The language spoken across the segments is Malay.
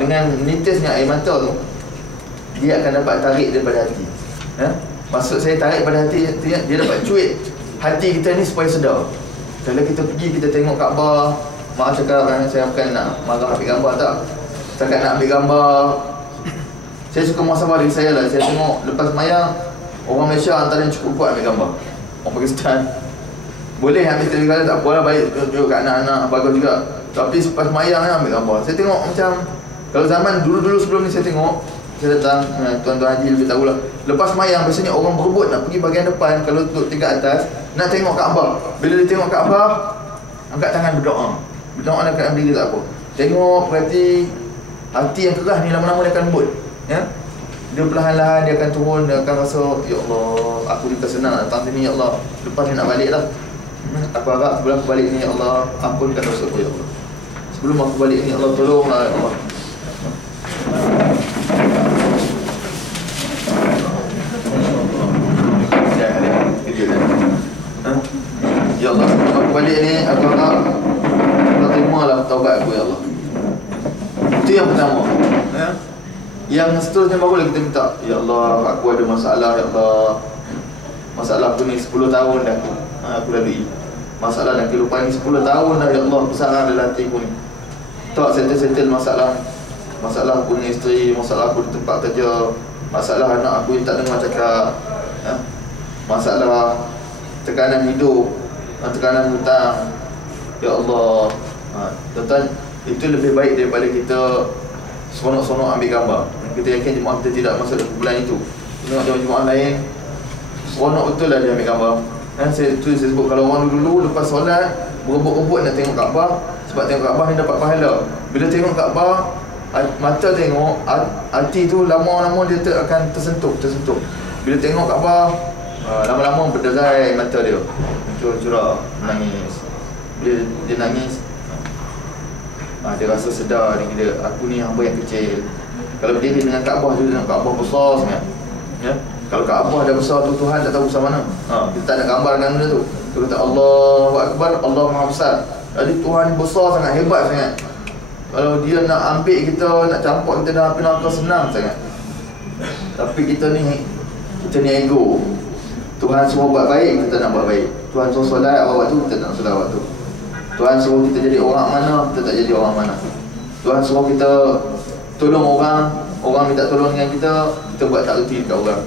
Dengan nitisnya air mata tu, dia akan dapat tarik daripada hati. Maksud saya tarik pada hati, dia dapat cuit hati kita ni supaya sedar. Kalau kita pergi, kita tengok Kaabah, maaf cakap saya bukan nak marah ambil gambar tak, cakap nak ambil gambar. Saya suka muhasabah diri saya lah. Saya tengok lepas mayang, orang Malaysia antara yang cukup kuat ambil gambar. Orang Pakistan boleh ambil sekali-kali tak apalah, baik tunjuk kat anak-anak, bagus juga. Tapi selepas mayang ambil gambar. Saya tengok macam, kalau zaman dulu-dulu sebelum ni saya tengok, saya datang, tuan-tuan haji lebih tahulah, lepas mayang biasanya orang berebut nak pergi bahagian depan. Kalau duduk tingkat atas, nak tengok Kaabah. Bila dia tengok Kaabah, angkat tangan berdoa. Berdoa nak keadaan diri tak apa. Tengok, perhati hati yang keras ni lama-lama dia akan lembut. Dia perlahan-lahan dia akan turun, dia akan rasa, ya Allah, aku ni senang datang sini, ya Allah. Lepas ni nak balik lah. Aku harap sebelum aku balik ni, ya Allah, ampunkan dosa aku, ya Allah. Sebelum aku balik ni, Allah tolonglah, ya Allah. Ya Allah, sebelum aku balik ni, aku harap Allah terimalah taubat aku, ya Allah. Itu yang pertama. Yang seterusnya barulah kita minta, ya Allah, aku ada masalah, ya Allah. Masalah aku ni 10 tahun dah aku lalui. Masalah dan kehidupan ni 10 tahun dah, ya Allah, besar dalam hatiku ni. Tak settle masalah. Masalah aku dengan isteri, masalah aku di tempat kerja, masalah anak aku yang tak dengar cakap, masalah tekanan hidup, tekanan hutang. Ya Allah, tuan-tuan, itu lebih baik daripada kita seronok-seronok ambil gambar. Kita yakin jemaah kita tidak masuk dalam bulan itu. Tengok jemaah lain, seronok betul lah dia ambil gambar. Saya sebut, kalau orang dulu lepas solat berebut-rebut nak tengok Kaabah, sebab tengok Kaabah ni dapat pahala. Bila tengok Kaabah, mata tengok, hati tu lama-lama dia akan tersentuh. Bila tengok Kaabah, lama-lama berderai mata dia, curah menangis. Bila dia nangis, dia rasa sedar dia, aku ni hamba yang kecil. Kalau berdiri dengan Kaabah, dia dengan Kaabah besar sangat. Kalau Kaabah dah besar tu, Tuhan tak tahu besar mana. Kita tak nak gambarkan benda tu. Dia kata Allahu Akbar, Allah Maha Besar. Jadi Tuhan besar sangat, hebat sangat. Kalau dia nak ambil kita, nak campur kita dalam api neraka, senang sangat. Tapi kita ni ego. Tuhan suruh buat baik, kita tak nak buat baik. Tuhan suruh solat awal waktu, kita tak nak solat waktu. Tuhan suruh kita jadi orang mana, kita tak jadi orang mana. Tuhan suruh kita tolong orang minta tolong dengan kita buat tak reti dekat orang.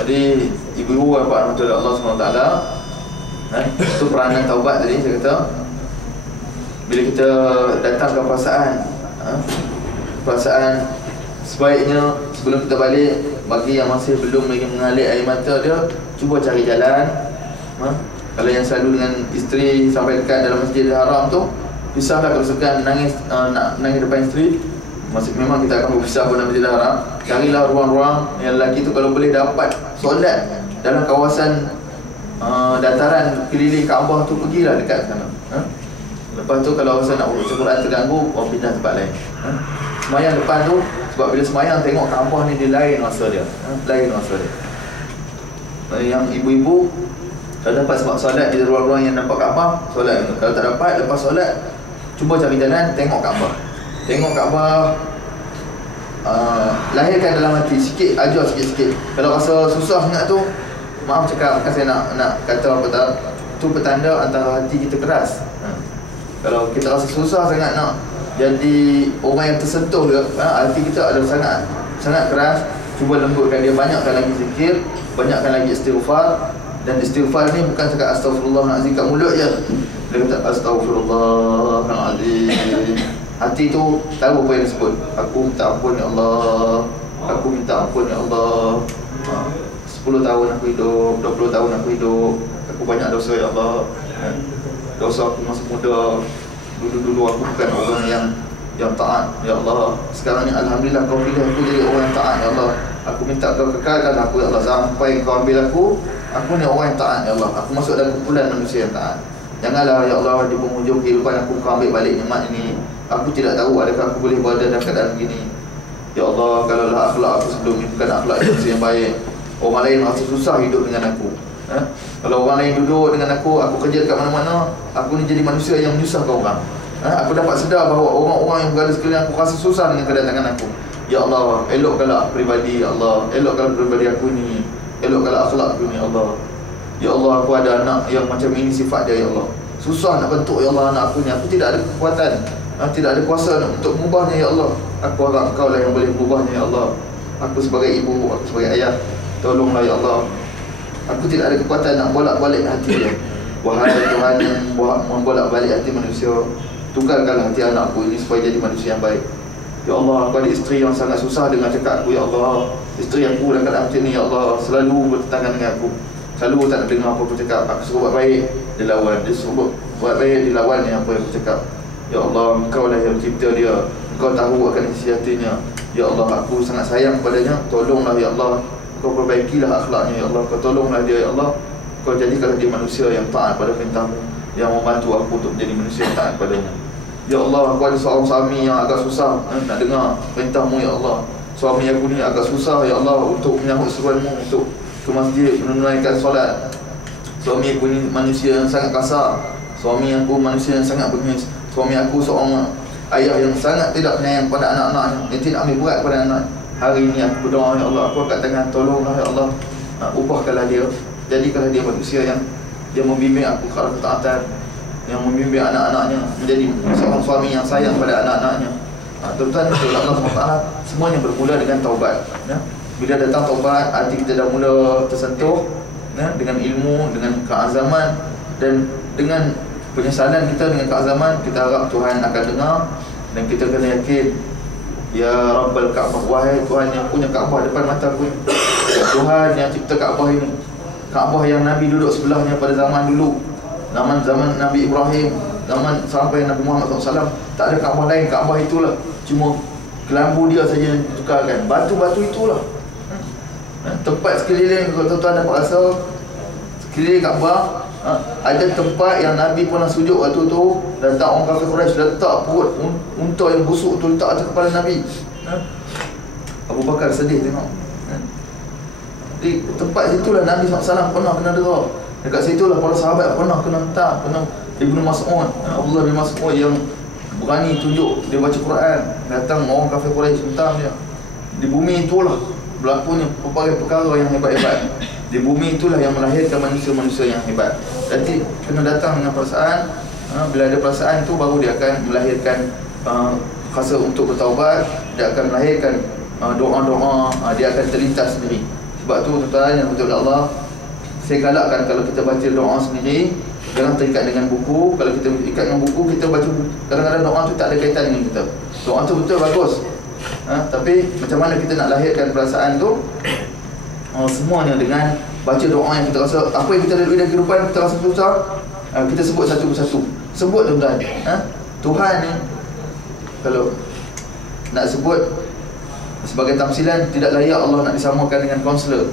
Jadi ibu-ibu bapa rahmatullah Allah SWT, itu peranan taubat tadi saya kata. Bila kita datang ke perasaan sebaiknya sebelum kita balik, bagi yang masih belum lagi mengalir air mata dia, cuba cari jalan. Kalau yang selalu dengan isteri sampai dekat dalam Masjidil Haram tu, pisahlah. Kalau sekarang nak nangis depan isteri, memang kita akan berpisah dalam Masjidil Haram. Carilah ruang-ruang yang lelaki tu kalau boleh dapat solat dalam kawasan dataran keliling Kaabah tu, pergilah dekat sana. Lepas tu kalau rasa nak baca Quran terganggu, pindah tempat lain. Semayang depan tu, sebab bila semayang tengok Kaabah ni, dia lain masa dia. Yang ibu-ibu, kalau dapat sebab solat di ruang-ruang yang nampak Kaabah, solat. Kalau tak dapat, lepas solat, cuba cari jalan, tengok Kaabah. Lahirkan dalam hati sikit, ajar sikit-sikit. Kalau rasa susah sangat tu, maaf cakap, bukan saya nak kata apa tak, tu petanda antara hati kita keras. Kalau kita rasa susah sangat nak jadi orang yang tersentuh, hati kita ada sangat keras, cuba lembutkan dia, banyakkan lagi zikir, banyakkan lagi istighfar. Dan istighfar ni bukan cakap astaghfirullahalazim kat mulut je. Dia kata astaghfirullahalazim. Hati tu tahu apa yang disebut. Aku minta ampun ya Allah, aku minta ampun ya Allah. 10 tahun aku hidup, 20 tahun aku hidup, aku banyak dosa ya Allah. Dosa aku masih muda. Dulu aku bukan orang yang taat ya Allah. Sekarang ni alhamdulillah kau pilih aku jadi orang yang taat ya Allah. Aku minta kau kekalkan aku ya Allah sampai kau ambil aku ni orang yang taat ya Allah. Aku masuk dalam kumpulan manusia yang taat. Janganlah ya Allah di penghujung kehidupan aku kau ambil balik nikmat ini. Aku tidak tahu adakah aku boleh berada dalam keadaan begini. Ya Allah, kalaulah akhlak aku sebelum ini bukan akhlak yang baik, orang lain rasa susah hidup dengan aku. Kalau orang lain duduk dengan aku kerja dekat mana-mana, aku ni jadi manusia yang menyusahkan orang. Aku dapat sedar bahawa orang-orang yang berada sekeliling aku rasa susah dengan kedatangan aku. Ya Allah, elokkanlah pribadi, ya Allah, elokkanlah pribadi aku ni, elokkanlah akhlak aku ni, ya Allah. Ya Allah, aku ada anak yang macam ini sifat dia, ya Allah. Susah nak bentuk, ya Allah, anak aku ni. Aku tidak ada kekuatan, tidak ada kuasa untuk mengubahnya, ya Allah. Aku harap Engkau lah yang boleh mengubahnya, ya Allah. Aku sebagai ibu, aku sebagai ayah, tolonglah, ya Allah. Aku tidak ada kekuatan nak bolak-balik hati dia. Wahai Tuhan yang membolak-balik hati manusia, tukarkanlah hati anak aku ini supaya jadi manusia yang baik. Ya Allah, aku ada isteri yang sangat susah dengan cakap aku, ya Allah. Isteri aku dalam keadaan macam ni, ya Allah, selalu bertentangan dengan aku, selalu tak nak dengar apa aku cakap. Aku suruh buat baik, dia lawan. Dia suruh buat baik, dia lawan yang apa yang aku cakap. Ya Allah, Engkau lah yang cipta dia, Engkau tahu akan isi hatinya. Ya Allah, aku sangat sayang kepadanya. Tolonglah, ya Allah, Kau perbaikilah akhlaknya, ya Allah. Kau tolonglah dia, ya Allah. Kau jadikanlah dia manusia yang taat pada perintahmu, yang membantu aku untuk menjadi manusia yang taat padanya. Ya Allah, aku ada seorang suami yang agak susah nak dengar perintahmu, ya Allah. Suami aku ni agak susah, ya Allah, untuk menyambut seruanmu, untuk ke masjid, menunaikan solat. Suami aku ni manusia yang sangat kasar. Suami aku manusia yang sangat bengis. Suami aku seorang ayah yang sangat tidak penyayang pada anak-anaknya, yang tidak ambil berat pada anak. Hari ini aku berdoa, ya Allah, aku angkat tangan, tolonglah, ya Allah, ubahkanlah dia. Jadikanlah dia manusia yang membimbing aku ke arah ketaatan, yang membimbing anak-anaknya menjadi seorang suami yang sayang pada anak-anaknya. Tuan-tuan, Allah SWT, semuanya bermula dengan taubat, ya. Bila datang taubat, hati kita dah mula tersentuh, ya, dengan ilmu, dengan keazaman, dan dengan penyesalan kita, dengan keazaman, kita harap Tuhan akan dengar. Dan kita kena yakin, ya Rabbal Ka'bah, wahai Tuhan yang punya Ka'bah depan mata aku, Tuhan yang cipta Ka'bah ini, Ka'bah yang Nabi duduk sebelahnya pada zaman dulu, zaman Nabi Ibrahim, zaman sampai Nabi Muhammad SAW, tak ada Ka'bah lain. Ka'bah itulah, cuma kelambu dia saja yang ditukarkan, batu-batu itulah. Tempat sekeliling, kalau tuan-tuan dapat rasa sekeliling Ka'bah, ada tempat yang Nabi pernah sujud waktu tu. Datang orang kafir Quraisy, letak perut unta yang busuk tu, letak atas kepala Nabi. Abu Bakar sedih tengok. Di tempat situlah Nabi SAW pernah kena dera. Dekat situlah para sahabat pernah kena hentam, pernah Ibnu Mas'ud, Abdullah bin Mas'ud yang berani tunjuk dia baca Quran, datang orang kafir Quraisy hentam dia. Di bumi itulah berlakunya pelbagai perkara yang hebat-hebat. Di bumi itulah yang melahirkan manusia-manusia yang hebat. Jadi kena datang dengan perasaan. Bila ada perasaan tu, baru dia akan melahirkan rasa untuk bertaubat. Dia akan melahirkan doa-doa, dia akan terlintas sendiri. Sebab tu tuan-tuan yang betul Allah, saya galakkan kalau kita baca doa sendiri, jangan terikat dengan buku. Kalau kita ikat dengan buku, kita baca buku, kadang-kadang doa tu tak ada kaitan dengan kita. Doa tu betul bagus, tapi macam mana kita nak lahirkan perasaan tu? Semuanya dengan baca doa yang kita rasa, apa yang kita lalui dalam kehidupan kita rasa susah, kita sebut satu persatu. Sebut tuan-tuan, Tuhan ni kalau nak sebut sebagai tamsilan, tidak layak Allah nak disamakan dengan kaunselor,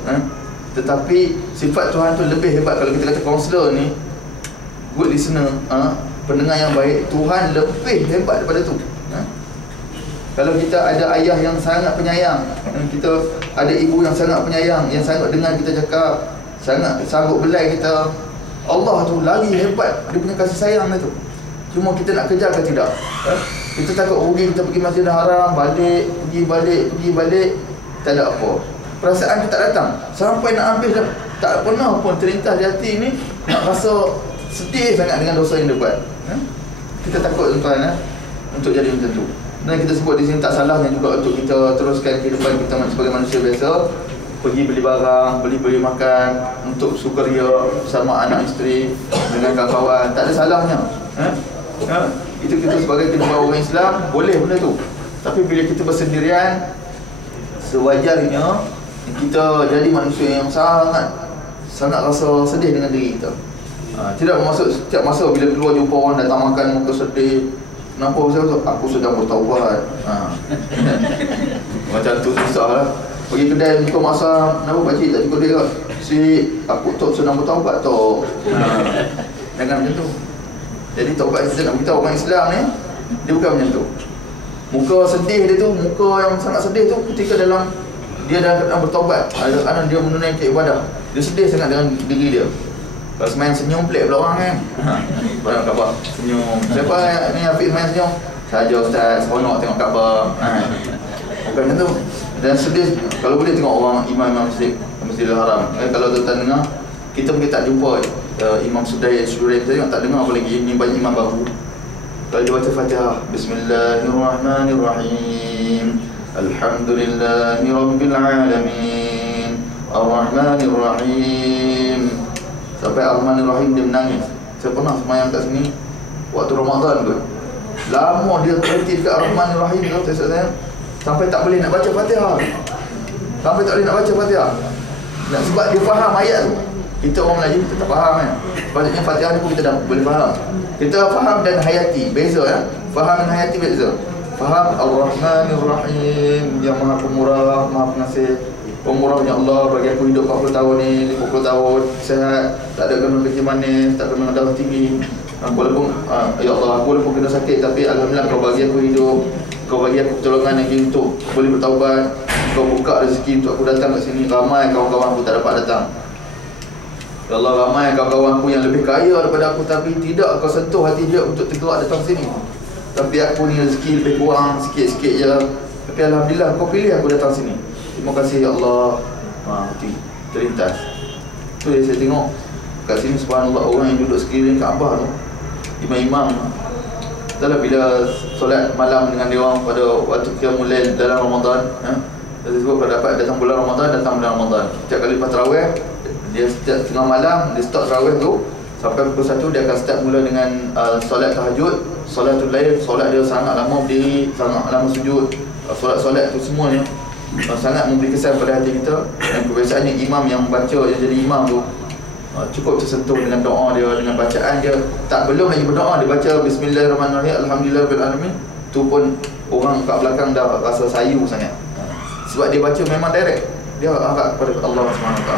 tetapi sifat Tuhan tu lebih hebat. Kalau kita kata kaunselor ni good listener, pendengar yang baik, Tuhan lebih hebat daripada tu. Kalau kita ada ayah yang sangat penyayang, kita ada ibu yang sangat penyayang, yang sangat dengar kita cakap, sangat sanggup belai kita, Allah tu lagi hebat, dia punya kasih sayang tu. Cuma kita nak kejar ke tidak? Kita takut rugi, kita pergi Masjidil Haram, pergi balik, tak ada apa. Perasaan kita tak datang, sampai nak habis dah, tak pernah pun terlintas di hati ni nak rasa sedih sangat dengan dosa yang dia buat. Kita takut tuan-tuan, untuk jadi macam tu. Dan kita sebut di sini tak salahnya juga untuk kita teruskan kehidupan kita sebagai manusia biasa, pergi beli barang, beli makan, untuk sukaria bersama anak isteri, dengan kawan-kawan, tak ada salahnya. Itu kita sebagai kedua orang Islam boleh benda tu. Tapi bila kita bersendirian, sewajarnya kita jadi manusia yang sangat rasa sedih dengan diri kita. Tidak bermaksud setiap masa bila keluar jumpa orang datang makan muka sedih. Kenapa saya tu? Aku sedang bertaubat. Macam tu susah lah. Pergi kedai buka masak, kenapa pakcik tak cukup dia? Si aku tu sedang bertaubat tu. Jangan macam tu. Jadi taubat kita nak beritahu orang Islam ni, dia bukan macam tu. Muka sedih dia tu, muka yang sangat sedih tu ketika dia dalam bertaubat, dia menunaikan ibadah, dia sedih sangat dengan diri dia. Kalau semain senyum pelik pula orang kan. Barang khabar senyum. Siapa ni Hafiz main senyum? Saja ustaz, seronok tengok khabar. Bukan macam tu. Dan sedih kalau boleh tengok orang imam Masjidil Haram. Kalau tuan-tuan dengar, kita mungkin tak jumpa Imam Sudair tadi, tak dengar apa lagi. Ini banyak imam baru. Kalau dia baca Fatihah, Bismillahirrahmanirrahim, Alhamdulillahi Rabbil Alamin, Ar-Rahmanirrahim, sampai Ar-Rahmanirrahim dia menangis. Saya pernah semayang kat sini waktu Ramadan tu. Lama dia berhenti dekat Ar-Rahmanirrahim tu, saya sampai tak boleh nak baca Fatihah. Sampai tak boleh nak baca Fatihah. Sebab dia faham ayat tu. Kita orang Melayu kita tak faham kan. Sepatutnya Fatihah ni pun kita dah boleh faham. Kita faham dan hayati, beza ya. Faham dan hayati beza. Faham Ar-Rahmanirrahim, yang Maha Pemurah, Maha Pengasih. Pemurahnya Allah bagi aku hidup 40 tahun ni, 50 tahun sehat, tak ada kena kecil manis, tak kena darah tinggi. Walaupun ya Allah, aku walaupun kena sakit, tapi alhamdulillah kau bagi aku hidup, kau bagi aku pertolongan lagi untuk boleh bertaubat, kau buka rezeki untuk aku datang kat sini. Ramai kawan-kawan aku tak dapat datang. Ya Allah, ramai kawan-kawan aku yang lebih kaya daripada aku, tapi tidak kau sentuh hati dia untuk tergerak datang sini. Tapi aku ni rezeki lebih kurang, sikit-sikit je. Tapi alhamdulillah kau pilih aku datang sini. Terima kasih ya Allah. Terlintas. Tu yang saya tengok kat sini, subhanallah, orang yang duduk sekeliling Kaabah tu, imam-imam. Dalam bila solat malam dengan dia orang pada waktu qiyamul lail dalam Ramadan, saya sebut kalau dapat datang bulan Ramadan, datang bulan Ramadan. Setiap kali lepas tarawih, dia setiap tengah malam dia start tarawih tu sampai pukul 1, dia akan start mula dengan solat tahajud, solatul lail. Solat dia sangat lama berdiri, sangat lama sujud. Solat-solat tu semuanya sangat memberi kesan pada hati kita. Dan kebiasaannya imam yang baca, yang jadi imam tu cukup tersentuh dengan doa dia, dengan bacaan dia. Tak belum lagi berdoa, dia baca Bismillahirrahmanirrahim, Alhamdulillahirabbil alamin, tu pun orang kat belakang dah rasa sayu sangat. Sebab dia baca memang direct, dia harap kepada Allah SWT.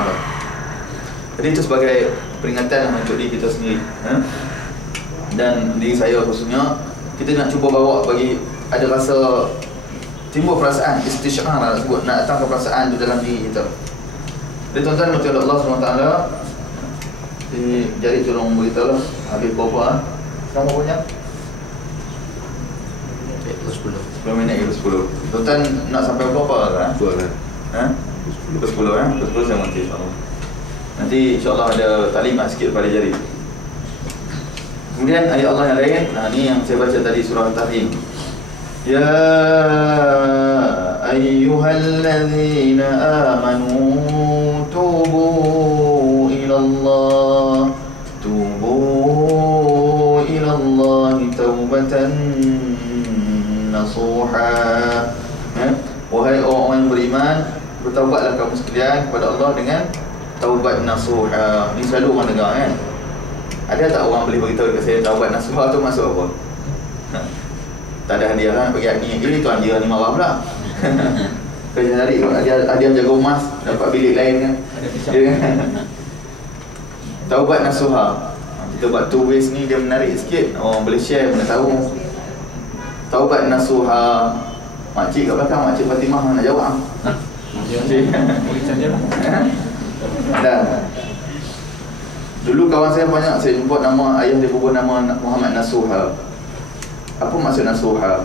Jadi itu sebagai peringatan untuk diri kita sendiri, dan diri saya khususnya. Kita nak cuba bawa bagi ada rasa timbul perasaan istisyar, nak sebut, nak datang ke perasaan di dalam diri kita. Jadi tuan-tuan macam Allah SWT, jadi tolong beritahu lah habis berapa kamu punya 10 minit ke 10. Tuan-tuan nak sampai berapa kan? 10 saya mati insyaAllah. Nanti insyaAllah ada taklimat sikit pada jari. Kemudian ayat Allah yang lain, ni yang saya baca tadi, surah Tahrim. Ya ayyuhallazina amanu tubu ilallah taubatan nasuha. Wahai orang yang beriman, bertaubatlah kamu sekalian kepada Allah dengan taubat nasuha. Ni selalu orang dengar kan. Ada tak orang boleh beritahu dekat saya taubat nasuha tu maksud apa? Tak ada hadiah lah bagi ni. Ini tu hadiah ni marah pula. Kena cari hadiah jaga emas, dapat bilik lain kan. Taubat nasuha. Kita buat 2 ways ni, dia menarik sikit. Orang boleh share, boleh tahu. Taubat nasuha. Makcik kat belakang, Makcik Fatimah nak jawab. Dan dulu kawan saya banyak, saya jumpa nama ayah dia pun nama Muhammad Nasuha. Apa maksud nasuha?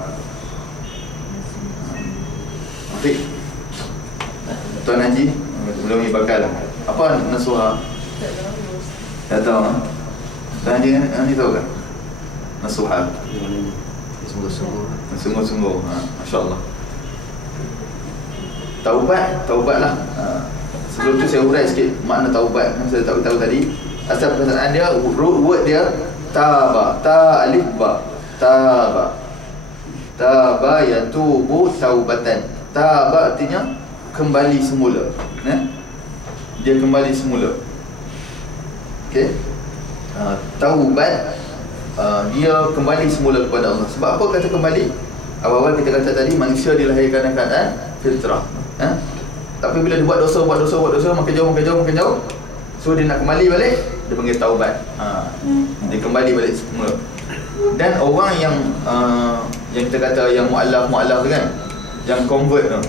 Okey. Tuan Haji, belum ni bakal. Apa nasuha? Tak tahu. Tuan Haji ni tahu kan? Nasuha. Sungguh-sungguh. Masya-Allah. Taubatlah. Sebelum tu saya urai sikit makna taubat. Saya tak tahu tadi. Asal perkataan dia, root word dia taba, ta alif ba. Taba yatubu taubatan. Taba artinya kembali semula. Dia kembali semula. Okey. Taubat, dia kembali semula kepada Allah. Sebab apa kata kembali? Awal-awal kita kata tadi, manusia dilahirkan dalam keadaan fitrah. Tapi bila dia buat dosa, makin jauh, so dia nak kembali balik, dia panggil taubat. Dia kembali balik semula. Dan orang yang kita kata yang mu'allaf tu kan, yang convert tu,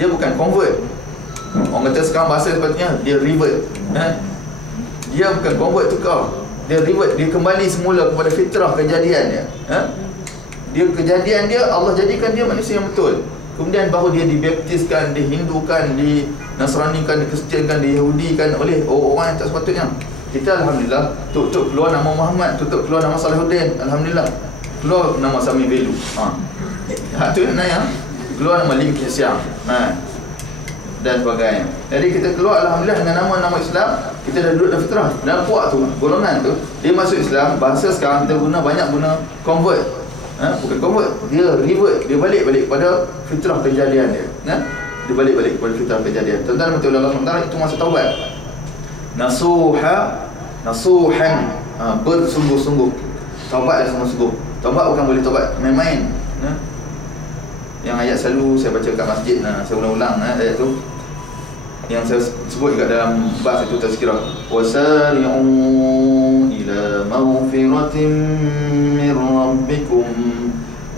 dia bukan convert. Orang kata sekarang bahasa sepatutnya dia revert. Dia bukan convert tukar, dia revert, dia kembali semula kepada fitrah kejadian dia. Dia kejadian dia, Allah jadikan dia manusia yang betul. Kemudian baru dia dibaptiskan, dihindukan, dinasranikan, dikristiankan, diyahudikan oleh orang yang tak sepatutnya. Kita alhamdulillah tutup keluar nama Muhammad, tutup keluar nama Salahuddin, alhamdulillah. Keluar nama Sami Belu. Tu nak keluar nama Lim Kit Siang. Dan sebagainya. Jadi kita keluar alhamdulillah dengan nama-nama Islam, kita dah duduk dalam fitrah. Dan puak tu, golongan tu, dia masuk Islam, bahasa sekarang kita banyak guna convert. Bukan convert, dia revert, dia balik kepada fitrah kejadian dia. Dia balik kepada fitrah kejadian. Tuan-tuan betul Allah SWT, itu masa taubat. Nasuhan, bersungguh-sungguh. Taubat dah sungguh-sungguh. Taubat bukan boleh taubat main-main. Yang ayat selalu saya baca kat masjid, saya ulang-ulang ayat tu, yang saya sebut juga dalam bahasa itu tazkirah. Wasari'u ila maghfiratin min rabbikum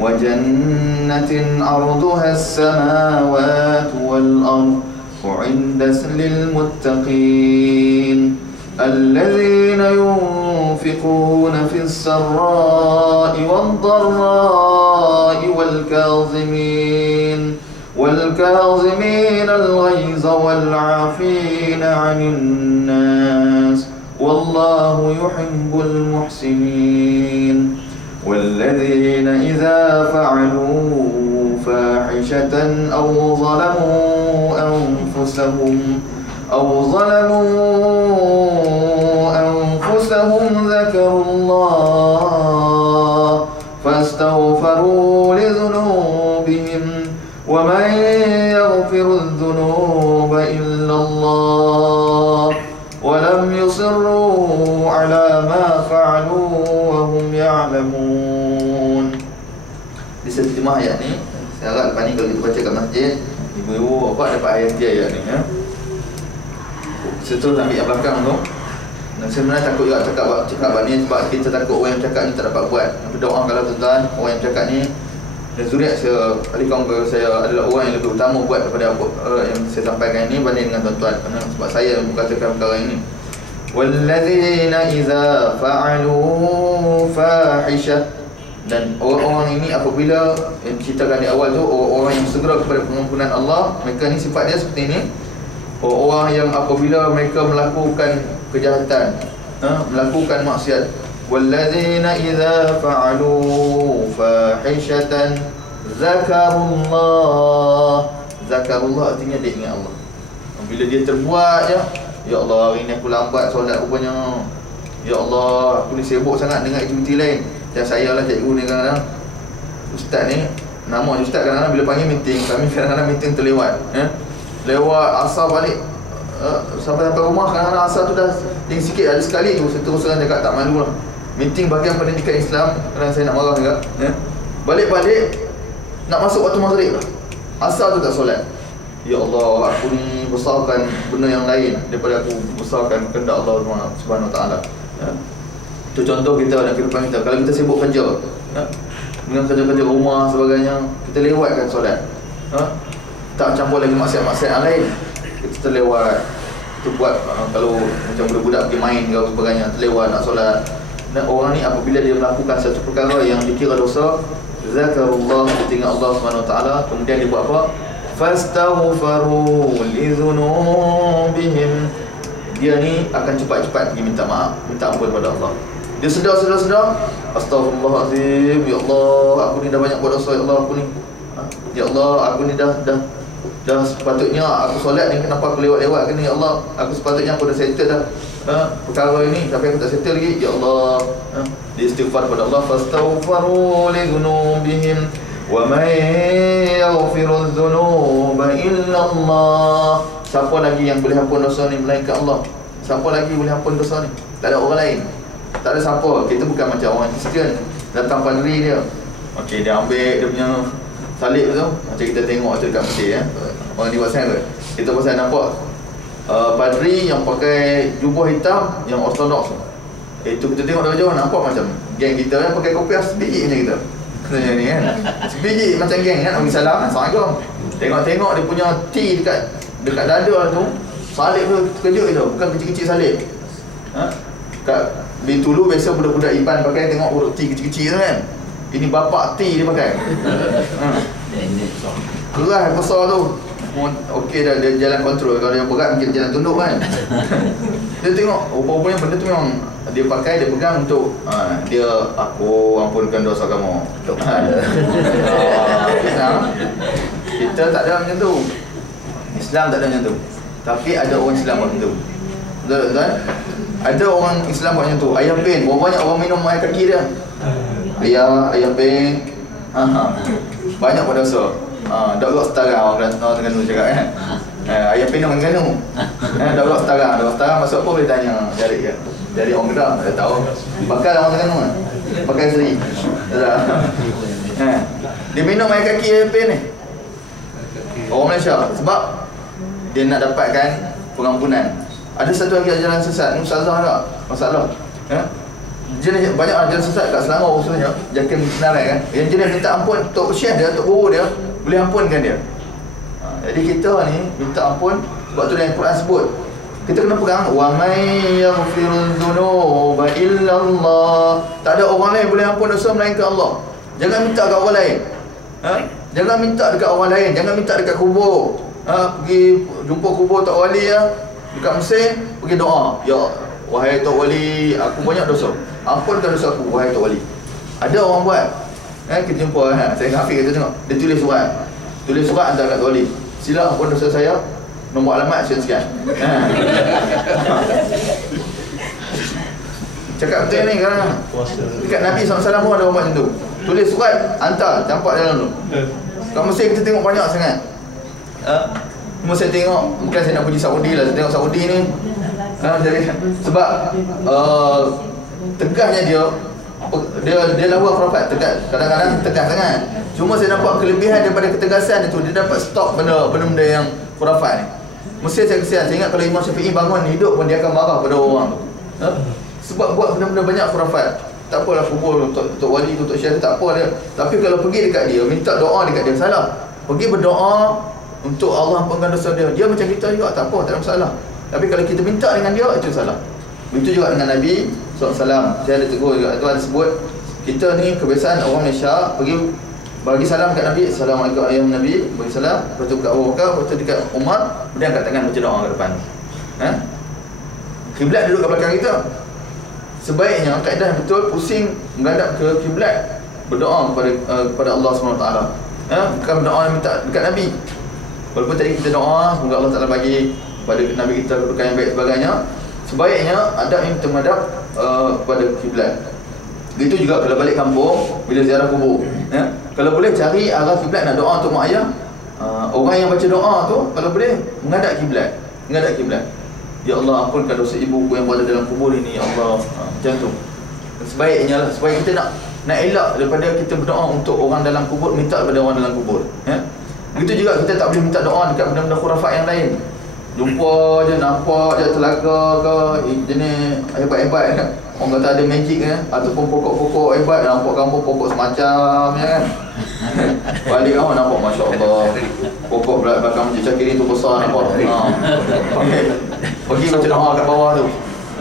wa jannatin 'arduha as-samawati wal ardh u'iddat lil muttaqin alladhina yunfiquna fis sarra'i wad dharra'i wal kazimin al-ghayza wal 'afina 'anil nas wallahu yuhibbul muhsinin والذين إذا فعلوا فاحشة أو ظلموا أنفسهم ذكروا الله فاستغفروا لذنوبهم ومن يغفر الذنوب إلا الله ولم يصروا على ما فعلوا وهم يعلمون. Di setimah ayat ni, saya harap lepas ni kalau kita baca kat masjid, ibu-ibu bapak dapat ayat dia ayat ni Seterus ambil yang belakang tu. Dan sebenarnya takut juga cakap ni, sebab kita takut orang yang cakap ni tak dapat buat. Berdoa kalau tuan-tuan, orang yang cakap ni dan zuriat saya, ahli kaum saya adalah orang yang lebih utama buat daripada apa yang saya sampaikan ini banding dengan tuan-tuan. Sebab saya yang berkatakan perkara ini. Walladzina idza fa'alu fahishah, dan orang-orang ini apabila yang ceritakan di awal tu, orang-orang yang segera kepada pengampunan Allah, mereka ni sifat dia seperti ini. Orang yang apabila mereka melakukan kejahatan, melakukan maksiat, walladzina idza fa'alu fahishatan zakarullah. Zakarullah artinya dia ingat Allah. Bila dia terbuat je, ya Allah, hari ni aku lambat solat rupanya. Ya Allah, aku ni sibuk sangat dengan aktiviti lain. Macam saya lah cikgu ni kadang-kadang, ustaz ni, nama ustaz kadang-kadang bila panggil meeting, kami kadang-kadang meeting terlewat, lewat asar balik, sampai rumah kadang-kadang asar tu dah tinggi sikit. Ada sekali tu saya terus terang cakap tak malu lah, meeting bahagian pendidikan Islam, kadang saya nak marah juga, balik-balik nak masuk waktu maghrib lah, asar tu tak solat. Ya Allah, aku ni besarkan benda yang lain daripada aku besarkan kehendak Allah Subhanahu Wa Taala. Itu contoh kita dalam kehidupan kita. Kalau kita sibuk kerja, dengan kerja-kerja rumah sebagainya, kita lewatkan solat, tak campur lagi maksiat-maksiat yang lain, kita terlewat. Kita buat kalau macam budak-budak pergi main ke sebagainya, terlewat nak solat. Dan orang ni apabila dia melakukan satu perkara yang dikira dosa, zakarullah, dia ingat Allah Subhanahu Wa Taala, kemudian dia buat apa? Fastaghfaru lidzunubihim. Dia ni akan cepat-cepat pergi minta maaf, minta ampun kepada Allah. Dia sedar, astagfirullahaladzim, ya Allah, aku ni dah banyak buat dosa, ya Allah, aku ni, ya Allah, aku ni dah sepatutnya aku solat ni, kenapa aku lewat-lewat ni, ya Allah, aku sepatutnya aku dah settle dah perkara ini, tapi aku tak settle lagi, ya Allah. Dia istighfar kepada Allah, fastaghfaru lidzunubihim wa man yaghfiru dzunuba illa Allah. Siapa lagi yang boleh ampun dosa ni melainkan Allah? Siapa lagi boleh ampun dosa ni? Tak ada orang lain. Tak ada siapa. Kita bukan macam orang Kristian, datang padri dia, okey, dia ambil dia punya salib tu, macam kita tengok tu dekat Mesir, orang ni buat sana. Kita pasal nampak padri yang pakai jubah hitam yang ortodoks. Itu kita tengok dari jauh nampak macam geng kita yang pakai kopiah sebiji macam kita. Macam ni kan. Sebiji macam geng kan, bagi salam, assalamualaikum. Tengok-tengok dia punya T dekat dada tu, salib tu terkejut itu, bukan kecil-kecil salib. Kat Bintulu biasa budak-budak Iban pakai, tengok huruf T kecil-kecil tu kan. Ini bapak T dia pakai. Keras besar tu. Okey dah, dia jalan kontrol. Kalau dia berat mungkin jalan tunduk kan. Dia tengok rupanya benda tu memang dia pakai, dia pegang untuk dia, aku ampunkan dosa kamu. Kita tak ada macam tu. Islam tak ada macam tu. Tapi ada orang Islam buat macam tu. Betul-betul? Ada orang Islam buat macam tu. Ayam pen, berapa banyak orang minum air kaki dia. Ayam pen. Banyak pun dosa. Dok setara orang Terengganu cakap kan. Ayam pen orang Terengganu. Dok setara masuk apa boleh tanya dari orang Kedah, tak tahu. Bakal orang Terengganu. Bakal seri. Dia minum air kaki ayam pen ni. Orang Malaysia sebab dia nak dapatkan pengampunan. Ada satu lagi ajaran sesat ni ustazah tak masalah. Jenis banyak ajaran sesat kat Selangor khususnya, Jakim Senarai kan. Yang jenis minta ampun tok syekh dia, tok guru dia boleh ampunkan dia. Jadi kita ni minta ampun sebab tu yang Quran sebut. Kita kena pegang wa may yaghfirudz dzunuba illa Allah. Tak ada orang lain boleh ampun dosa melainkan Allah. Jangan minta dekat orang lain. Jangan minta dekat orang lain, jangan minta dekat kubur. Pergi jumpa kubur Tok Wali dekat Mesir, pergi doa, ya wahai Tok Wali, aku banyak dosa, ampunkan dosa aku wahai Tok Wali. Ada orang buat. Kita jumpa saya dengan Hafiz kita tengok, dia tulis surat hantar kat Tok Wali, sila ampun dosa saya, nombor alamat sekian-sekian. Cakap betul ni kan. Dekat Nabi SAW pun ada orang macam tu. Tulis surat, hantar, campak dalam tu. Kat Mesir kita tengok banyak sangat. Cuma saya tengok, bukan saya nak pergi Saudi lah, saya tengok Saudi ni jadi, sebab tegahnya dia lawan khurafat, tegas, kadang-kadang tegas sangat. Cuma saya nampak kelebihan daripada ketegasan itu, dia dapat stop benda-benda yang khurafat ni. Mesti saya kesian, saya ingat kalau Imam Syafi'i bangun hidup pun dia akan marah pada orang tu. Sebab buat benda-benda banyak khurafat. Tak apalah kubur Tok Wali tu, Tok Syekh tak apa dia. Tapi kalau pergi dekat dia, minta doa dekat dia, salah. Pergi berdoa untuk Allah ampunkan dosa dia. Dia macam kita juga, tak apa, tak ada masalah. Tapi kalau kita minta dengan dia, itu salah. Begitu juga dengan Nabi SAW. Saya ada tegur juga, itu ada sebut, kita ni kebiasaan orang Malaysia pergi bagi salam kat Nabi, Assalamualaikum ayah Nabi, bagi salam, lepas tu kat Abu Bakar, lepas tu dekat Umar, dia angkat tangan baca doa ke depan. Kiblat duduk kat belakang kita. Sebaiknya kaedah yang betul, pusing menghadap ke kiblat, berdoa kepada Allah SWT. Bukan berdoa minta dekat Nabi. Walaupun tadi kita doa semoga Allah Ta'ala bagi pada Nabi kita kedudukan yang baik sebagainya, sebaiknya adab yang kita menghadap pada kiblat. Begitu juga kalau balik kampung, bila ziarah kubur, kalau boleh cari arah kiblat nak doa untuk mak ayah. Orang yang baca doa tu kalau boleh menghadap kiblat, ya Allah ampunkan dosa ibuku yang berada dalam kubur ini, ya Allah. Macam tu sebaiknya lah, supaya kita nak elak daripada kita berdoa untuk orang dalam kubur, minta kepada orang dalam kubur. Begitu juga kita tak boleh minta doa dekat benda-benda khurafat yang lain. Jumpa je, nampak je telaga ke jenis hebat-hebat kan. Orang kata ada magic kan, ataupun pokok-pokok hebat, nampak kampung pokok semacam kan. Balik kamu nampak Masya Allah, pokok belakang Masjid Syakirin tu besar nampak. Pergi baca doa kat bawah tu.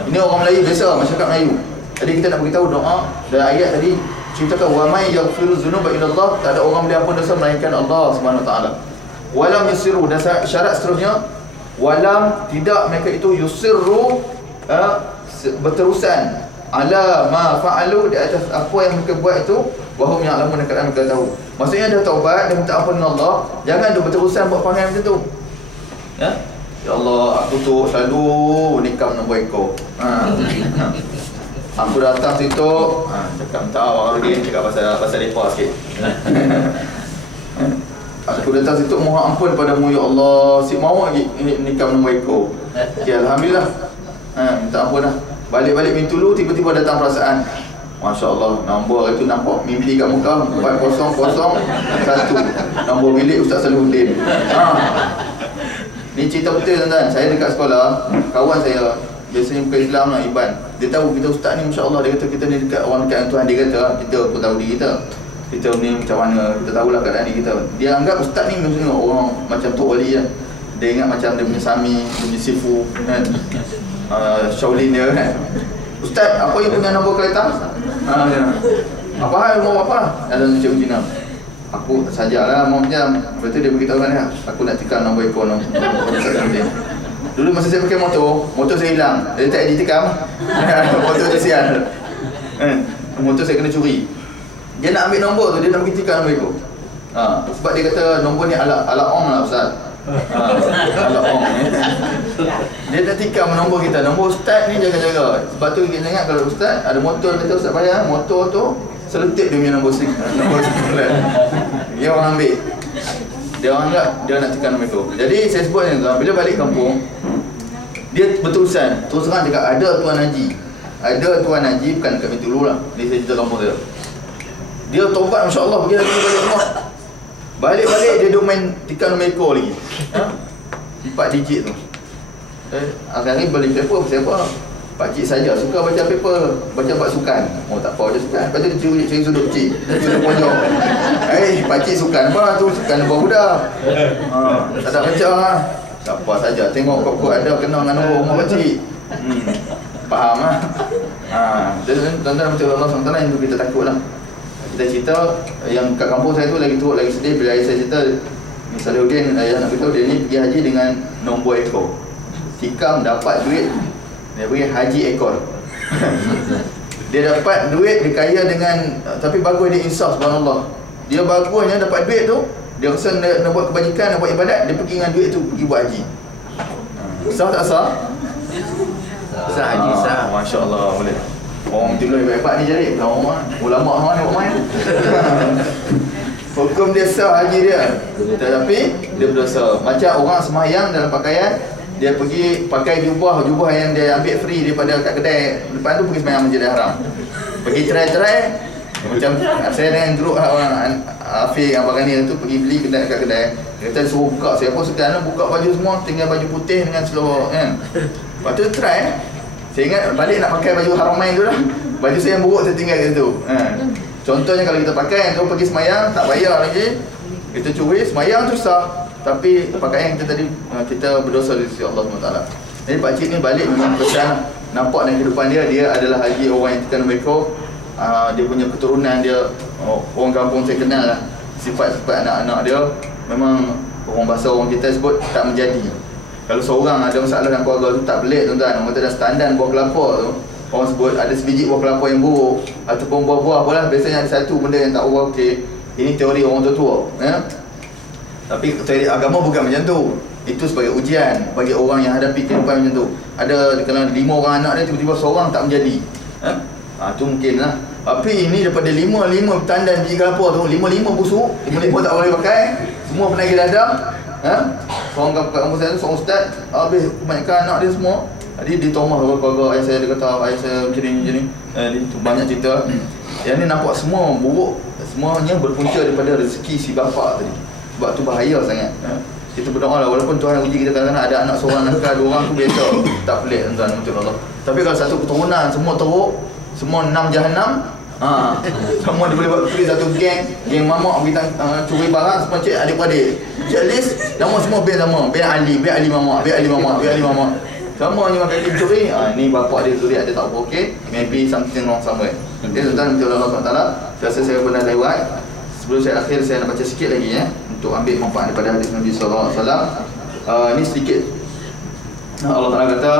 Ini orang Melayu biasa, masyarakat Melayu. Jadi kita nak beritahu doa dalam ayat tadi ceritakan wa may yaghfirudz dzunuba illa Allah, tak ada orang boleh ampun dosa melainkan Allah Subhanahu Wa Taala. Walam yusiru, dan syarat seterusnya walam, tidak mereka itu yusirru, berterusan ala ma fa'alu, di atas apa yang mereka buat itu, wahum ya'lamun, dekat mereka tahu. Maksudnya dah taubat, dia minta ampun dengan Allah, jangan dia berterusan buat perangai macam tu. Ya Allah, aku tu selalu nikam nombor ekor. Aku datang situ, cakap tak orang lagi cakap pasal lepas sikit. Aku datang situ mohon ampun padamu ya Allah, si mau lagi nikam nombor ekor. Okay, alhamdulillah. Minta ampun dah. Balik-balik Bintulu, tiba-tiba datang perasaan, Masya Allah, nombor itu nampak mimpi kat muka 4001, nombor bilik Ustaz Salahuddin. Ni cerita betul tuan-tuan. Saya dekat sekolah, kawan saya biasanya bukan Islam lah, Iban, dia tahu kita ustaz ni Masya Allah, dia kata kita ni dekat orang dekat Tuhan, dia kata kita pun tahu diri kita ni macam mana, kita tahulah keadaan diri kita. Dia anggap ustaz ni maksudnya orang macam Tok Wali kan. Dia ingat macam dia punya Sami, dia punya Sifu kan. Shaolin dia kan. Ustaz, apa yang punya nombor kereta? Apa hal mau apa? Ada macam Cina. Aku sajalah mau jam. Lepas tu dia beritahu kan, aku nak tekan nombor ekor nombor dia. Dulu masa saya pakai motor saya hilang. Dia tak ditekam. Motor dia sial. Motor saya kena curi. Dia nak ambil nombor tu, dia nak pergi tekan nombor ekor. Sebab dia kata nombor ni ala ong lah Ustaz. Ala ong ni. Dia dah tikam nombor kita. Nombor Ustaz ni jaga-jaga. Sebab tu kita ingat kalau Ustaz ada motor, kata Ustaz bayar, motor tu seletik dia punya nombor nombor dia orang ambil. Dia orang anggap dia nak tekan nombor ekor. Jadi saya sebut ni tuan, bila balik kampung dia berterusan. Terus terang cakap ada Tuan Haji. Ada Tuan Haji bukan dekat Bintulu lah. Ni saya cerita kampung saya. Dia taubat masya-Allah pergi lagi balik rumah. Balik-balik dia duk main tekan nombor ekor lagi. 4 digit tu. Akhir-akhir beli paper pasal apa? Pakcik saja suka baca paper, baca bab sukan. Oh tak apa, baca sukan. Lepas tu dia curi sudut kecil, sudut pojok. Pakcik sukan apa tu? Sukan lebah budak. Tak ada baca lah. Siapa saja tengok kok ada kenal dengan nombor rumah pakcik. Faham lah. Jadi tuan-tuan betul Allah SWT yang kita takut lah. Kita cerita yang kat kampung saya tu lagi teruk, lagi sedih bila ayah saya cerita. Salahuddin, ayah nak beritahu dia ni pergi haji dengan nombor ekor. Tikam dapat duit, dia pergi haji ekor. Dia dapat duit, dia kaya dengan, tapi bagus dia insaf, subhanallah. Dia bagusnya dapat duit tu, dia rasa nak buat kebajikan, nak buat ibadat, dia pergi dengan duit tu pergi buat haji. Sah tak sah? Sah haji sah. Masya-Allah, boleh. Orang tidur hebat-hebat ni jadi ulama orang ni buat main. Hukum dia sah haji dia, tetapi dia berdosa. Macam orang sembahyang dalam pakaian, dia pergi pakai jubah yang dia ambil free daripada kat kedai depan tu, pergi sembahyang Masjidil Haram. Pergi try macam saya dengan grup orang Afiq Abang Ghani tu pergi beli kat kedai. Dia kata suruh buka, saya pun segan buka baju semua, tinggal baju putih dengan seluar kan. Lepas tu try, saya ingat balik nak pakai baju Haramain tu lah. Baju saya yang buruk saya tinggal kat situ. Contohnya kalau kita pakai tu pergi semayang tak bayar lagi, kita curi semayang tu sah, tapi pakaian kita tadi kita berdosa di sisi Allah SWT. Jadi pakcik ni balik memang pesan, nampak dalam kehidupan dia adalah haji orang yang tekan nombor ekor. Dia punya keturunan dia, orang kampung saya kenal lah, sifat-sifat anak-anak dia memang orang bahasa orang kita sebut tak menjadi. Kalau seorang ada masalah dalam keluarga tu tak pelik tuan-tuan, orang kata dah standar buah kelapa tu, orang sebut ada sebiji buah kelapa yang buruk ataupun buah-buah apalah, biasanya ada satu benda yang tak okey. Ini teori orang tua-tua tapi teori agama bukan macam tu. Itu sebagai ujian bagi orang yang hadapi kehidupan macam tu. Ada kalau 5 orang anak dia, tiba-tiba seorang tak menjadi, tu mungkin lah. Tapi ini daripada 5 tandan biji kelapa tu, 5 busuk, 5 tak boleh pakai, semua penagih dadah. Seorang kat kampung saya tu, seorang ustaz, habis kebanyakan anak dia semua. Jadi ditomah keluarga ayah saya, dia kata ayah saya macam ni. Itu banyak cerita. Yang ni nampak semua buruk, semuanya berpunca daripada rezeki si bapa tadi. Sebab tu bahaya sangat. Kita berdoa lah, walaupun Tuhan uji kita kadang-kadang ada anak seorang nakal, 2 orang tu biasa, tak pelik tuan-tuan untuk Allah. Tapi kalau satu keturunan semua teruk, semua 6 jahanam, semua dia boleh buat pergi satu geng mamak kita curi barang semua cik adik-adik. Cik list nama semua bin sama, bin Ali mamak, sama ni makan dia curi. Ni bapak dia curi, ada tak apa okey, maybe something wrong somewhere. Jadi tuan-tuan betul Allah SWT. Saya rasa saya pernah lewat. Sebelum saya akhir, saya nak baca sikit lagi untuk ambil manfaat daripada hadis Nabi SAW. Ini sedikit. Allah Ta'ala kata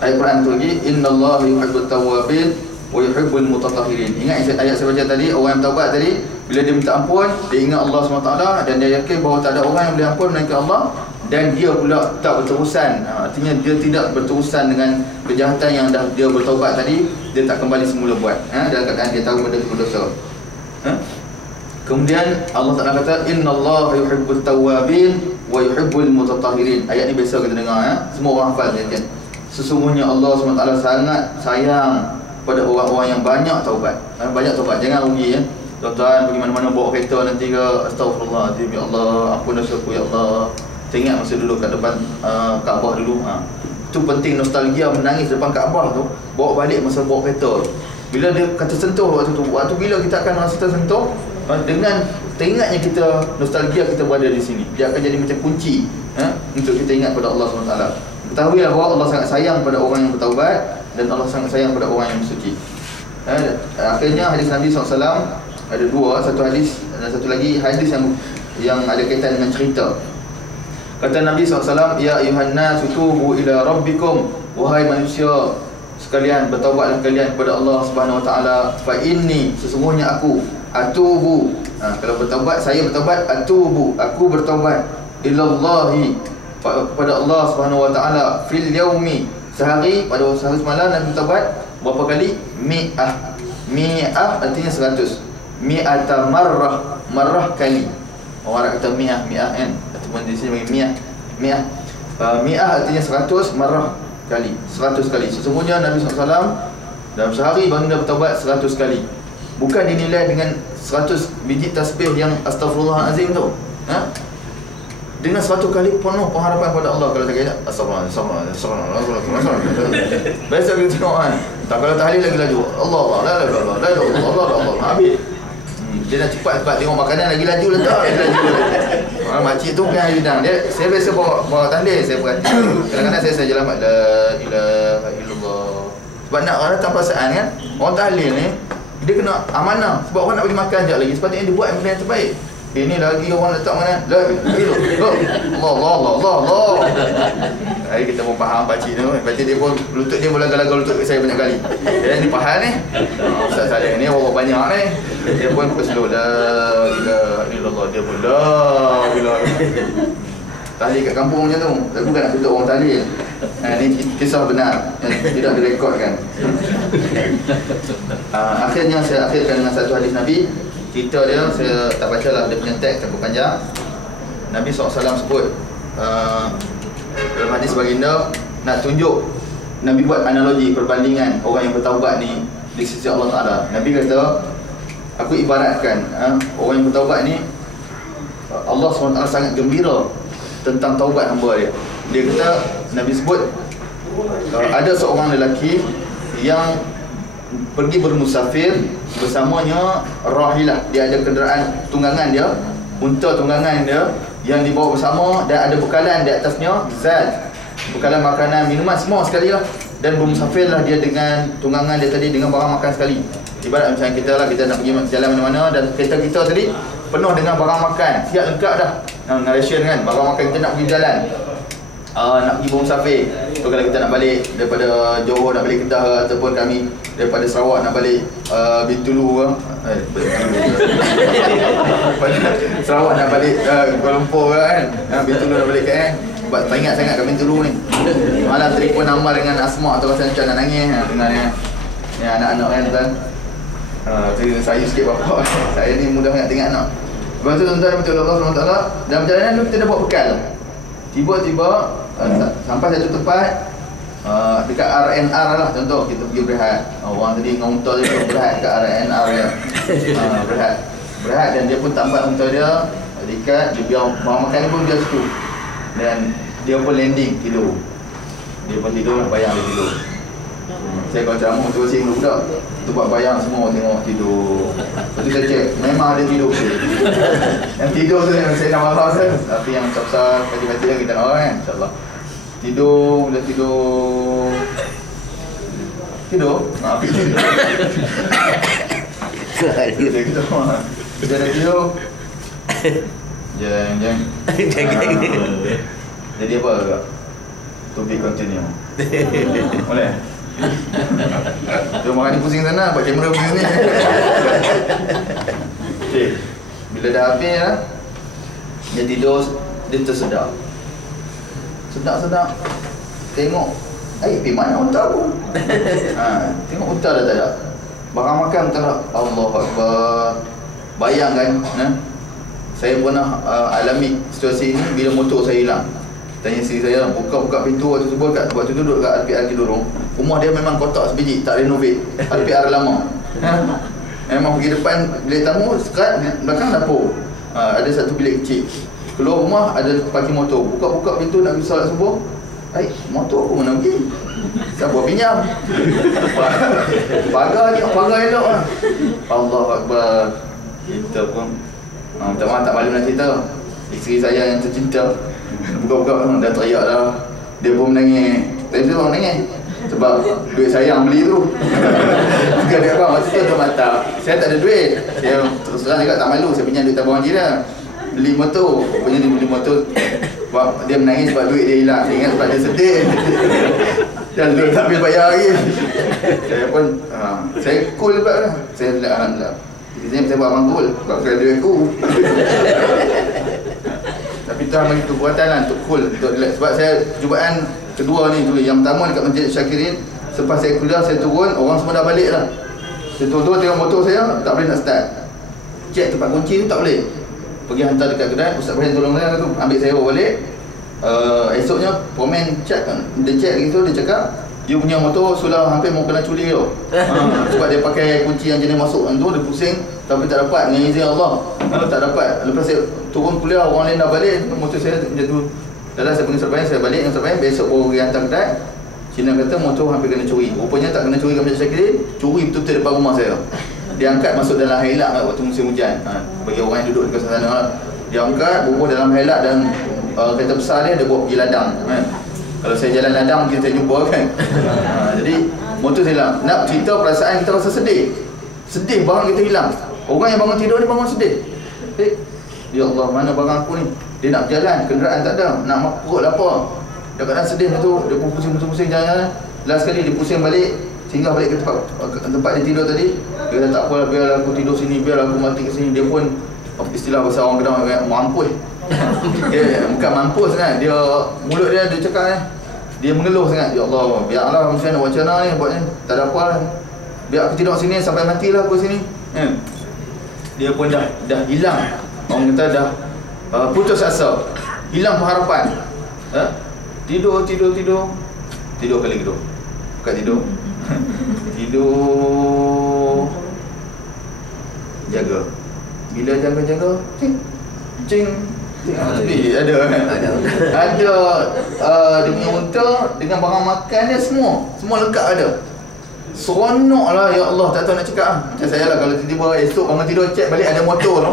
ayat Quran tu lagi, innallaha yuhibbut tawwabin wa yuhibbul mutatahhirin. Ingat ayat saya baca tadi, orang yang taubat tadi, bila dia minta ampun, dia ingat Allah SWT dan dia yakin bahawa tak ada orang yang boleh ampun melainkan Allah, dan dia pula tak berterusan. Artinya dia tidak berterusan dengan kejahatan yang dah dia bertaubat tadi, dia tak kembali semula buat. Dalam keadaan dia tahu benda itu berdosa. Kemudian Allah Ta'ala kata innallaha yuhibbut tawwabin wa yuhibbul mutatahhirin. Ayat ni biasa kita dengar semua orang hafal kan. Sesungguhnya Allah SWT sangat sayang pada orang-orang yang banyak taubat. Banyak taubat, jangan rugi tuan-tuan pergi mana-mana bawa kereta nanti ke astagfirullahaladzim, ya Allah ampun dosaku ya Allah. Teringat masa dulu kat depan Kaabah dulu. Itu penting, nostalgia, menangis depan Kaabah tu, bawa balik masa bawa kereta. Bila dia kata sentuh waktu bila kita akan rasa tersentuh dengan teringatnya kita, nostalgia kita berada di sini, dia akan jadi macam kunci untuk kita ingat pada Allah SWT. Ketahuilah bahawa Allah sangat sayang pada orang yang bertaubat dan Allah sangat sayang pada orang yang bersuci. Akhirnya hadis Nabi SAW ada dua, satu hadis dan satu lagi hadis yang ada kaitan dengan cerita. Kata Nabi SAW, ya ayuhan nas tubu ila rabbikum, wahai manusia sekalian, bertaubatlah kalian kepada Allah Subhanahu wa taala. Fa inni, sesungguhnya aku, atubu. Kalau bertaubat, saya bertaubat, atubu, aku bertaubat ilallahi, kepada Allah Subhanahu wa taala, fil yaumi, sehari, pada sehari semalam. Nabi bertaubat berapa kali? Mi'ah. Mi'ah artinya 100. Mi'ata marrah, marrah kali. Orang kata mi'ah, mi'ah kan, ataupun di sini bagi mi'ah. Mi'ah, mi'ah artinya 100, marrah kali, 100 kali. Sesungguhnya Nabi SAW dalam sehari baginda bertaubat 100 kali. Bukan dinilai dengan 100 biji tasbih yang astaghfirullahalazim tu, dengan 100 kali penuh pengharapan pada Allah. Kalau tak kira astagfirullah. Biasa kita tengok kan. Tak, kalau tahlil lagi laju. Allah Allah, la ilaha illallah, la ilaha illallah, Allah Allah. Habis. Dia dah cepat lagi tengok makanan lagi laju letak. Makcik tu kan hidang dia. Saya biasa bawa tahlil, saya perhati. Kadang-kadang saya jalan la ilaha illallah. Sebab nak orang datang perasaan kan. Orang tahlil ni dia kena amanah sebab orang nak bagi makan sekejap lagi. Sepatutnya dia buat benda yang terbaik. Ini lagi orang letak mana? La Allah Allah Allah Allah. Hari kita pun faham pakcik tu. Pakcik dia pun lutut dia pun laga-laga lutut saya banyak kali. Dia faham ni. Ustaz Saleh ni orang banyak ni. Dia pun slow. La ilaha illallah. Dia pun la ilaha. Tahlil kat kampung macam tu. Tapi bukan nak tutup orang tahlil. Ini kisah benar yang tidak direkodkan. Akhirnya saya akhirkan dengan satu hadis Nabi. Cerita dia, saya tak baca lah, dia punya teks cukup panjang. Nabi SAW sebut dalam hadis baginda, nak tunjuk, Nabi buat analogi, perbandingan orang yang bertaubat ni di sisi Allah Ta'ala. Nabi kata, aku ibaratkan orang yang bertaubat ni, Allah SWT sangat gembira tentang taubat hamba dia. Dia kata, Nabi sebut, ada seorang lelaki yang pergi bermusafir, bersamanya rahilah, dia ada kenderaan tunggangan dia, unta tunggangan dia yang dibawa bersama, dan ada bekalan di atasnya, zat, bekalan makanan, minuman, semua sekali lah. Dan bermusafirlah dia dengan tunggangan dia tadi, dengan barang makan sekali. Ibarat macam kita lah, kita nak pergi jalan mana-mana dan kereta kita tadi penuh dengan barang makan, siap lengkap dah, ration kan, barang makan kita nak pergi jalan. Nak pergi bermusafir. So kalau kita nak balik daripada Johor nak balik Kedah, ataupun kami daripada Sarawak nak balik Bintulu Sarawak nak balik Kuala Lumpur kan, Bintulu nak balik KL. Sebab tak ingat sangat kat Bintulu ni. Malam telefon Amal dengan Asma tu rasa macam nak nangis dengar ni anak-anak kan tuan. Saya sikit bapak. Saya ni mudah sangat tengok anak. Lepas tu tuan-tuan betul Allah SWT, dalam perjalanan tu kita dah buat bekal. Tiba-tiba sampai satu tempat dekat RNR lah, contoh kita pergi berehat. Orang tadi dengan unta dia berehat dekat RNR dia. Berehat dan dia pun tambat unta dia dekat, dia biar barang makan pun dia situ. Dan dia pun landing, tidur. Dia pun tidur, bayang dia tidur. Saya kalau ceramah tu pusing budak tu buat bayang, semua tengok tidur. Lepas tu saya cek, memang ada tidur. Yang tidur tu yang saya nak marah tu. Tapi yang besar kaji-kaji lah kita nak kan, InsyaAllah. Tidur, dia tidur. Tidur? Habis tidur. Dia tidur. Dia dah tidur. Jeng. Jadi apa agak? To be continue. Boleh? Dia makan ni pusing sana, buat kamera pusing sini. Okay. Bila dah habis lah, dia tidur, dia tersedak. Sedap-sedap. Tengok, pergi mana unta aku? Tengok unta dah tak ada. Barang makan tak ada. Allah Akbar. Bayangkan, saya pernah alami situasi ini bila motor saya hilang. Tanya isteri saya, buka pintu waktu tu duduk kat RPR Kidurong. Rumah dia memang kotak sebiji, tak renovate. RPR lama. Memang pergi depan bilik tamu, sekat belakang dapur. Ada satu bilik kecil. Keluar rumah ada parking motor. Buka pintu nak pergi solat subuh. Motor aku mana pergi? Siapa pinjam? Pagar elok lah. Allah Akbar. Kita pun minta maaf tak malu nak cerita. Isteri saya yang tercinta buka-buka dah teriak dah. Dia pun menangis. Tapi dia orang menangis sebab duit saya yang beli tu. Bukan dia abang, masa tu dia mata. Saya tak ada duit. Saya terus terang cakap tak malu, saya pinjam duit tabungan dia. Beli motor. Rupanya dia beli motor sebab dia menangis sebab duit dia hilang. Dia ingat sebab dia sedih. Dan dia tak boleh bayar lagi. Saya pun saya cool sebab lah. Saya alhamdulillah. Biasanya saya buat abang cool sebab saya duit aku. Tapi Tuhan bagi kekuatan lah untuk cool, untuk relax. Sebab saya percubaan kedua ni tu, yang pertama dekat Masjid Syakirin. Selepas saya kuliah, saya turun, orang semua dah balik lah. Saya turun tengok motor saya, tak boleh nak start. Cek tempat kunci tu tak boleh. Pergi hantar dekat kedai, Ustaz Ibrahim tolong saya tu, ambil saya bawa balik. Esoknya Pomen dia cek gitu, dia cakap you punya motor sudah hampir mau kena curi tu. Sebab dia pakai kunci yang jenis masuk tu, dia pusing tapi tak dapat dengan izin Allah. Tak dapat. Lepas saya turun kuliah, orang lain dah balik, motor saya jatuh. Dalam saya pergi Surabaya, saya balik dengan Surabaya, besok baru pergi hantar kedai. Cina kata motor hampir kena curi. Rupanya tak kena curi kat Masjid Syakirin, curi betul-betul depan rumah saya. Dia angkat masuk dalam hailak waktu musim hujan. Bagi orang yang duduk di kawasan sana, dia angkat, bubuh dalam hailak dan kereta besar dia bawa pergi ladang. Kalau saya jalan ladang mungkin saya jumpa kan. Jadi motor saya hilang. Nak cerita perasaan kita rasa sedih. Sedih barang kita hilang. Orang yang bangun tidur ni bangun sedih. Ya Allah, mana barang aku ni? Dia nak berjalan, kenderaan tak ada, nak perut lapar. Dia kadang sedih tu, dia pun pusing-pusing jalan-jalan. Last sekali dia pusing balik, singgah balik ke tempat dia tidur tadi. Dia kata tak apalah, biar aku tidur sini, biar aku mati ke sini. Dia pun istilah bahasa orang Kedah, mampus. Dia bukan mampus sangat, dia mulut dia cakap dia mengeluh sangat. Ya Allah, biarlah macam mana ni buatnya, tak ada apa lah. Biar aku tidur sini sampai matilah aku sini. Dia pun dah hilang. Orang kata dah putus asa, hilang pengharapan. Tidur kali kedua. Bukan tidur. Tidur jaga. Bila jaga cing ada kan? Ada dia punya unta dengan barang makan dia semua lengkap ada. Seronok lah, ya Allah, tak tahu nak cakap lah. Macam saya lah, kalau tiba-tiba esok bangun tidur cek balik ada motor tu.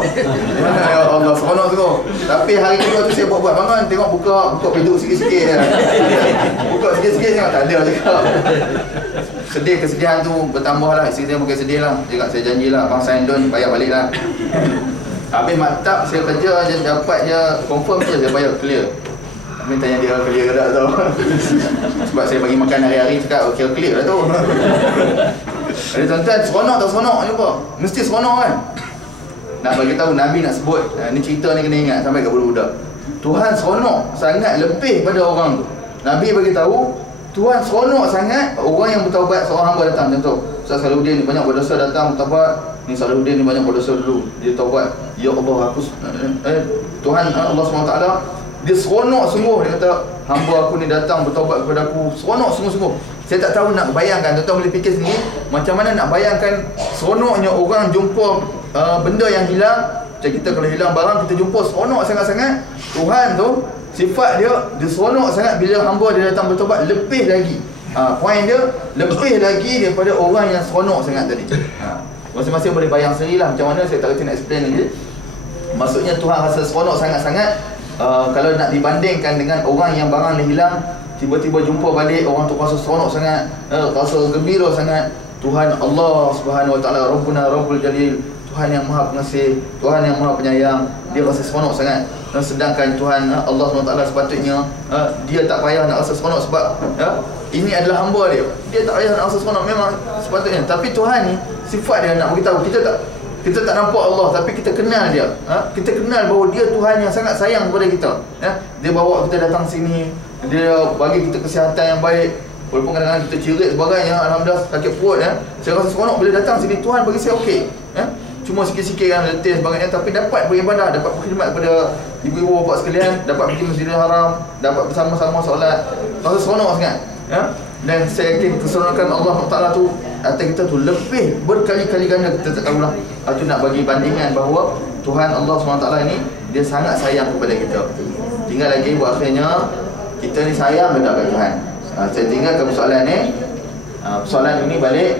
Ya Allah, seronok tu. Tapi hari kedua tu saya buat bangun, tengok buka pintu sikit-sikit. Buka sikit-sikit tengok tak ada cakap. Sedih, kesedihan tu bertambah lah. Isteri saya bukan sedih lah. Cakap saya janjilah, abang sign down bayar balik lah. Habis maktab saya kerja je, dapat je confirm je saya bayar clear. Tapi tanya dia clear ke tak tahu. Sebab saya bagi makan hari-hari, cakap okay, clear dah tu. Ada tuan-tuan, seronok tak seronok ni apa? Mesti seronok kan? Nak bagi tahu Nabi nak sebut, ni cerita ni kena ingat sampai kat budak-budak. Tuhan seronok sangat lebih pada orang tu. Nabi bagi tahu Tuhan seronok sangat orang yang bertaubat. Seorang hamba datang, contoh Ustaz Salahuddin ni banyak berdosa, datang bertaubat. Ni Salahuddin ni banyak berdosa dulu, dia taubat. Ya Allah, aku Tuhan Allah SWT, dia seronok sungguh. Dia kata hamba aku ni datang bertaubat kepada aku, seronok sungguh-sungguh. Saya tak tahu nak bayangkan, tuan-tuan boleh fikir sendiri macam mana nak bayangkan seronoknya orang jumpa benda yang hilang. Macam kita kalau hilang barang, kita jumpa seronok sangat-sangat. Tuhan tu sifat dia seronok sangat bila hamba dia datang bertaubat. Lebih lagi poin dia lebih lagi daripada orang yang seronok sangat tadi. Masing-masing boleh bayang sendiri lah macam mana. Saya tak reti nak explain lagi. Maksudnya Tuhan rasa seronok sangat-sangat. Kalau nak dibandingkan dengan orang yang barang dia hilang, tiba-tiba jumpa balik, orang tu rasa seronok sangat, rasa gembira sangat. Tuhan Allah Subhanahu Wa Taala, Rabbuna Rabbul Jalil, Tuhan yang Maha Pengasih, Tuhan yang Maha Penyayang, dia rasa seronok sangat. Sedangkan Tuhan Allah SWT sepatutnya dia tak payah nak rasa seronok sebab ini adalah hamba dia. Dia tak payah nak rasa seronok memang sepatutnya. Tapi Tuhan ni sifat dia nak beritahu kita tak nampak Allah, tapi kita kenal dia. Kita kenal bahawa dia Tuhan yang sangat sayang kepada kita. Dia bawa kita datang sini, dia bagi kita kesihatan yang baik. Walaupun kadang-kadang kita cirit sebagainya, alhamdulillah sakit perut. Saya rasa seronok bila datang sini, Tuhan bagi saya okey. Cuma sikit-sikit kan letih sebagainya, tapi dapat beribadah, dapat berkhidmat kepada ibu-ibu bapa sekalian, dapat pergi Masjidil Haram, dapat bersama-sama solat. Rasa seronok sangat. Dan saya yakin keseronokan Allah Taala tu atas kita tu lebih berkali-kali ganda. Kita tak tahulah. Itu nak bagi bandingan bahawa Tuhan Allah SWT ni dia sangat sayang kepada kita. Tinggal lagi buat akhirnya kita ni sayang ke tak kat Tuhan. Saya tinggalkan persoalan ni. Persoalan ini balik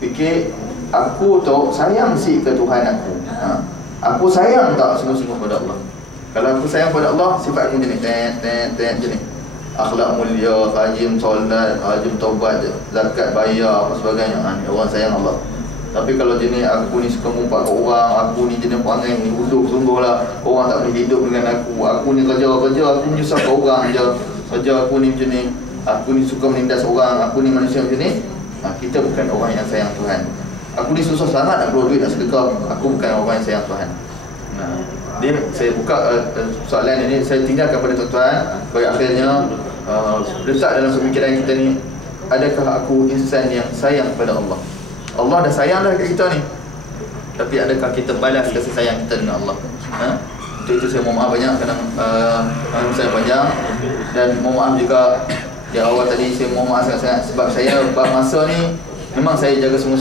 fikir, aku tu sayang si ke Tuhan aku. Aku sayang tak sungguh-sungguh pada Allah. Kalau aku sayang pada Allah, sifat aku macam ni, macam ni. akhlak mulia, rajin solat, rajin taubat, zakat bayar, apa sebagainya, ni orang sayang Allah. Tapi kalau jenis aku ni suka ngumpat ke orang, aku ni jenis perangai ni huduk sungguh lah, orang tak boleh hidup dengan aku ni kerja-kerja, aku menyusahkan orang je, kerja aku ni macam ni, aku ni suka menindas orang, aku ni manusia macam ni, kita bukan orang yang sayang Tuhan. Aku ni susah sangat nak keluar duit, nak sedekah, aku bukan orang yang sayang Tuhan. Dia, saya buka soalan ini, saya tinggalkan pada tuan-tuan. Bagi akhirnya letak dalam pemikiran kita ni, adakah aku insan yang sayang kepada Allah? Allah dah sayang dah kat kita ni, tapi adakah kita balas kasih sayang kita dengan Allah? Untuk itu saya mohon maaf banyak kerana saya panjang, dan mohon maaf juga di awal tadi, saya mohon maaf sangat-sangat sebab saya masa ni memang saya jaga semua